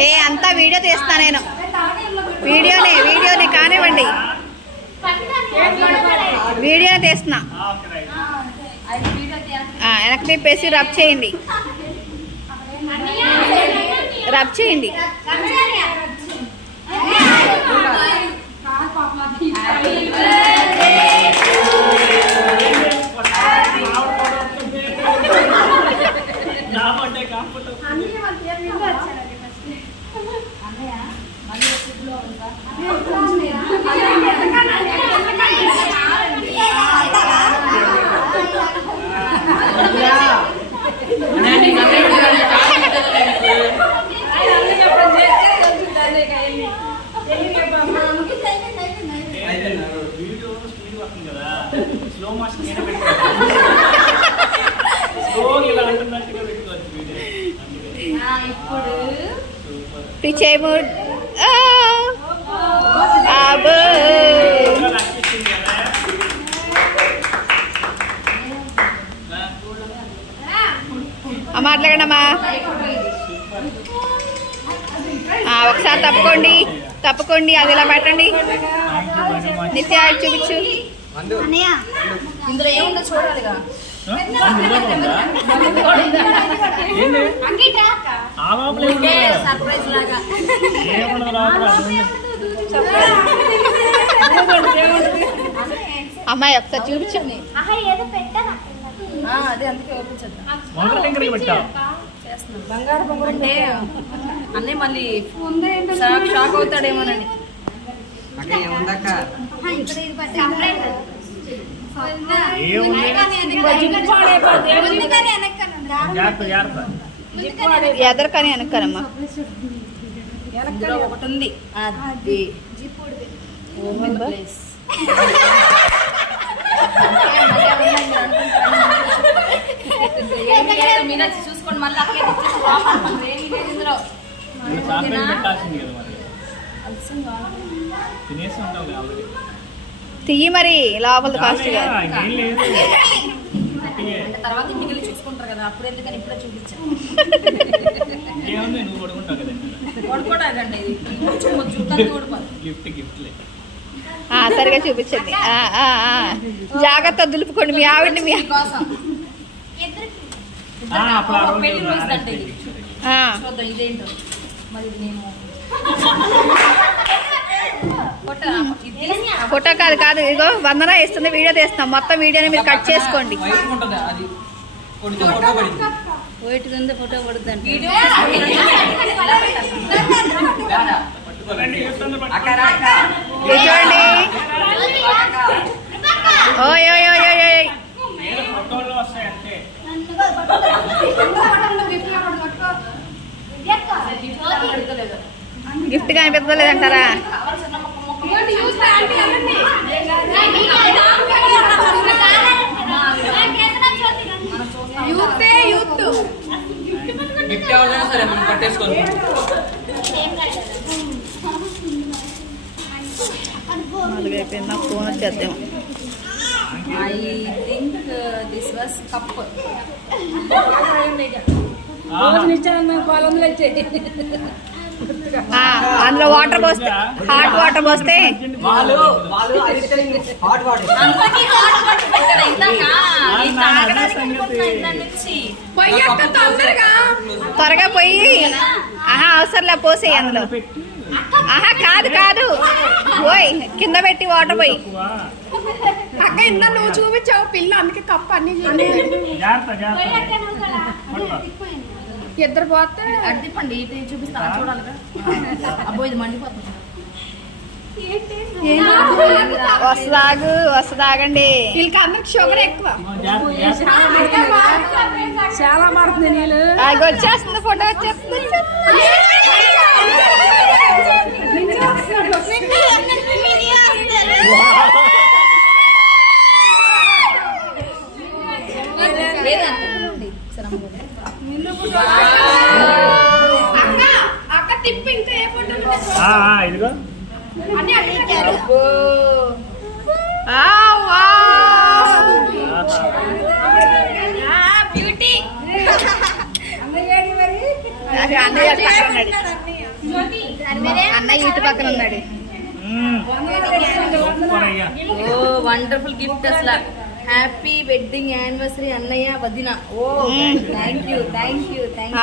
ఏ అంతా వీడియో తీస్తా నేను వీడియోని కానివ్వండి వీడియో తీస్తున్నా వెనక్కి తిప్పేసి రబ్ చేయండి పిచ్చేమూడ్ మాట్లాడమ్మా ఒకసారి తప్పుకోండి అది ఇలా పెట్టండి నిత్య చూపించు ఇందులో ఏముందో చూడాలిగా సర్ప్రైజ్ లాగా అమ్మాయి ఒకసారి చూపించండి అదే అందుకే బంగారం అంటే అన్నీ మళ్ళీ షాక్ అవుతాడేమోనని ఎదరికని వెనక్కనమ్మా ఒకటి ఉంది అది మీనాచి చూసుకోండి మళ్ళీ ఇందులో తియ్యి మరి లోపల ఫాస్ట్ గా తర్వాత ఇంటికి వెళ్ళి చూసుకుంటారు కదా అప్పుడు ఎందుకని ఇప్పుడే చూపించాను సరిగా చూపించండి జాగ్రత్త దులుపుకోండి మీ ఆవిడని మీ పెళ్లి రోజు అంటే చూద్దాం ఇదేంటో మరి నేను ఫోటో కాదు ఇదిగో వందన వేస్తుంది వీడియో తీస్తాం మొత్తం వీడియోని మీరు కట్ చేసుకోండి ఫోటో పడుతుంది చూడండి ఓయ్ గిఫ్ట్ కనిపించలేదంటారా నాలుగైపోయింది నాకు ఫోన్ వచ్చేద్దాం I think this was cup. ఆ, అందులో వాటర్ పోస్తే హాట్ వాటర్ పోస్తే అందరికీ హాట్ వాటర్ పెట్టారా ఇందాక? నేను తాగడానికి అనుకుంటున్నా ఇందాక నుంచి. త్వరగా పోయి ఆహా అవసరంలే పోసేయి అందులో. ఆహా కాదు కాదు పోయి కింద పెట్టి వాటర్ పోయి. అక్క ఇందా నువ్వు చూపించావు పిల్ల అందుకే కప్పు అన్ని ఇద్దరు పోతే అటు తిప్పండి, ఇటు చూపిస్తా చూడాలిగా. అబ్బో ఇది మండిపోతుంది. వస్తుందాగండి. వీళ్ళకి అందరికి షుగర్ ఎక్కువ చాలా పడుతుంది నీళ్ళు. అది వచ్చేస్తుంది ఫోటో వచ్చేస్తుంది. అక్క తిప్పి ఇంకా ఏ ఫోటో ఇదిగో అన్ని అడిగారు. బ్యూటీ అన్నయ్య ఇటు పక్కన ఉన్నాడు. ఓ వండర్ఫుల్ గిఫ్ట్ అసలు. హ్యాపీ వెడ్డింగ్ యానివర్సరీ అన్నయ్య వదిన. ఓ thank you thank you thank you.